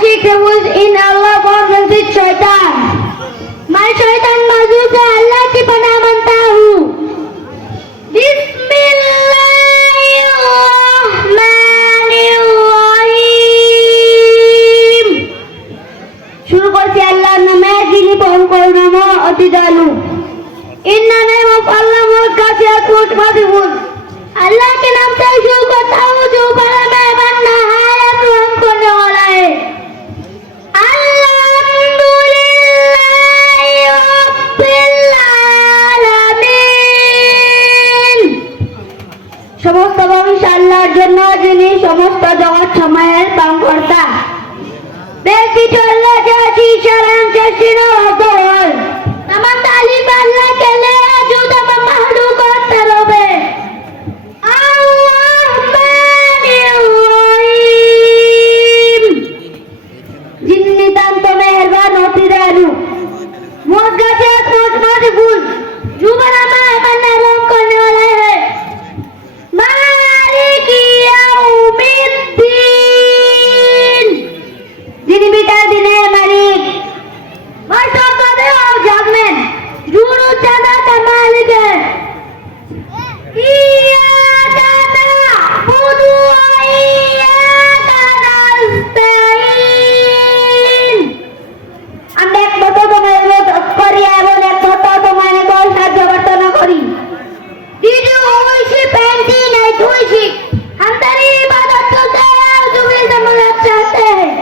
seek refuge in Allah from with shaitan. मैं शैतान मौजूद से अल्लाह की पनाह मांगता हूँ। बिस्मिल्लाहिर्रहमानिर्रहीम। शुरू करছি আল্লাহর নামে যিনি পরম করুণাময় অতি দয়ালু। In the name of Allah most gracious most merciful। अल्लाह के नाम से शुरू करता हूँ जो बड़ा मेहरबान नहायत रहम करने वाला है। সমস্ত প্রশংসা আল্লাহর জন্য যিনি সমস্ত জগৎ সময়ের পালনকর্তা। ব্যতীত আল্লাহ যার শরণ চেষ্টিন অতল নামান তালিম আল্লাহ के लिए जो तमाम महलूकात तलबे अर्रहमानिर्रहीम। যিনি নিতান্ত মেহেরবান অতি দয়ালু मोहम्मद गाजियात मोहम्मद मजबूर जो बड़ा मेहरबान रहम करने वाला है। मालिक यौमिद्दीन যিনি বিচার দিনের মালিক মাসব পাবে অফ জাজমেন্ট জুরু চাঁদা কা মালিক है। ইয়্যাকা না'বুদু ওয়া ইয়্যাকা নাস্তাঈন। আমরা একমাত্র তোমার ইবাদত করি এবং একমাত্র তোমার নিকট সাহায্য প্রার্থনা করি। Did you worship anything I worship? हम तेरी इबादत करते हैं और तुम्हें समझना चाहते हैं।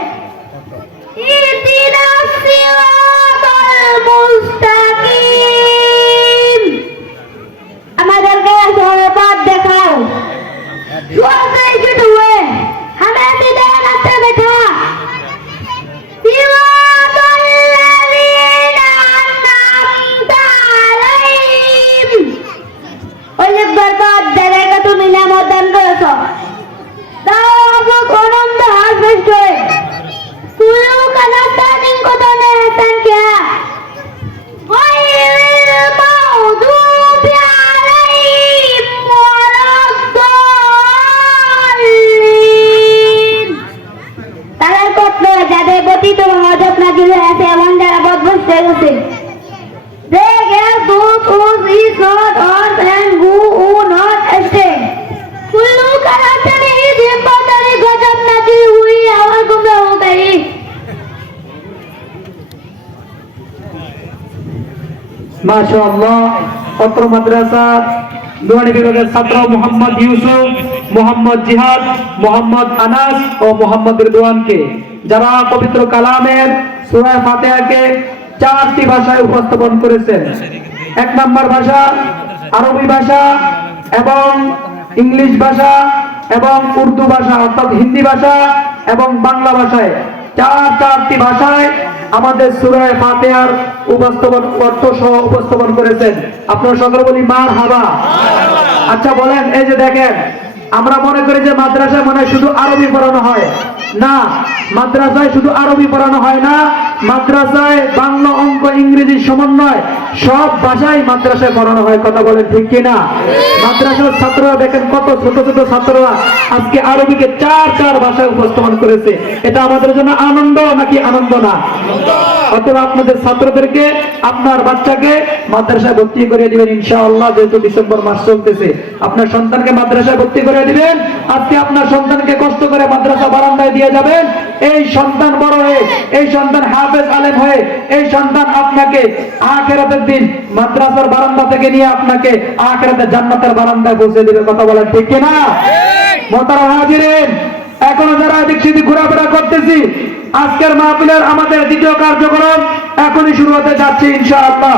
इहदिना सिरातल मुस्तकीम। আমাদেরকে সঠিক পথ দেখাও। दुआ से जुट हुए हमें सीधे रास्ते दिखा। सिरातल लज़ीना अनअमता अलैहिम। অনেক বরবাদ জায়গা তুমি নামত দান করেছো। দাও আবু কোনন্দ হাসবেস্ট হয়ে কুলু কানাতানিন কোদনে হাসান কিয়া গায়রিল মাউদুবি আলাইহিম ওয়ালাদ-দাল্লিন। তাদের পথ যাদের প্রতি তোমার গজব নাযিল হয়েছে এমন যারা পথভ্রষ্ট হয়ে গেছে। They gave those who is not earth and who not astray। Kullu करातने जिन पर तेरी गजब नाज़िल हुई और गुमराह हो गई। মাশাআল্লাহ। অত্র মাদ্রাসার নুরানি বিভাগের ছাত্র মোহাম্মদ ইউসুফ, মোহাম্মদ জিহাদ, মোহাম্মদ আনাস ও মোহাম্মদ রিদওয়ানকে যারা পবিত্র কালামের সূরা ফাতিহাকে 4টি ভাষায় উপস্থাপন করেছেন। এক নম্বর ভাষা আরবি ভাষা এবং ইংলিশ ভাষা এবং উর্দু ভাষা অর্থাৎ হিন্দি ভাষা এবং বাংলা ভাষায় চারটি ভাষায় আমাদের সূরা ফাতিহার উপস্থাপন অর্থ সহ উপস্থাপন করেছেন। আপনারা সকলে বলি মারহাবা। আচ্ছা বলেন, এই যে দেখেন আমরা মনে করি যে মাদ্রাসায় মনে হয় শুধু আরবি পড়ানো হয়। না, মাদ্রাসায় শুধু আরবি পড়ানো হয় না, মাদ্রাসায় বাংলা অঙ্ক ইংরেজি সমন্বয় সব ভাষাই মাদ্রাসায় পড়ানো হয়। কথা বলেন ঠিক কিনা? মাদ্রাসার ছাত্ররা দেখেন কত ছোট ছোট ছাত্ররা আজকে আরবিকে চার ভাষায় উপস্থাপন করেছে। এটা আমাদের জন্য আনন্দ নাকি আনন্দ না? অতএব আপনাদের ছাত্রদেরকে আপনার বাচ্চাকে মাদ্রাসায় ভর্তি করে দিবেন ইনশাআল্লাহ। যেহেতু ডিসেম্বর মাস চলতেছে, আপনার সন্তানকে মাদ্রাসায় ভর্তি করে দিবেন। আজকে আপনার সন্তানকে কষ্ট করে মাদ্রাসা বারান্দায় দিয়ে যাবেন। এই সন্তান বড় হয়ে, এই সন্তান হাফেজ আলেম হয়ে, এই সন্তান আপনাকে আখিরাতের দিন মাদ্রাসার বারান্দা থেকে নিয়ে আপনাকে আখিরাতের জান্নাতের বারান্দায় পৌঁছে দিবে। কথা বলেন ঠিক কিনা? মোহতারাম হাজিরিন, এখনো যারা এদিক সেদিক ঘোরাফেরা করতেছি, আজকের মাহফিলের আমাদের দ্বিতীয় কার্যক্রম এখনই শুরু হতে যাচ্ছে ইনশাআল্লাহ।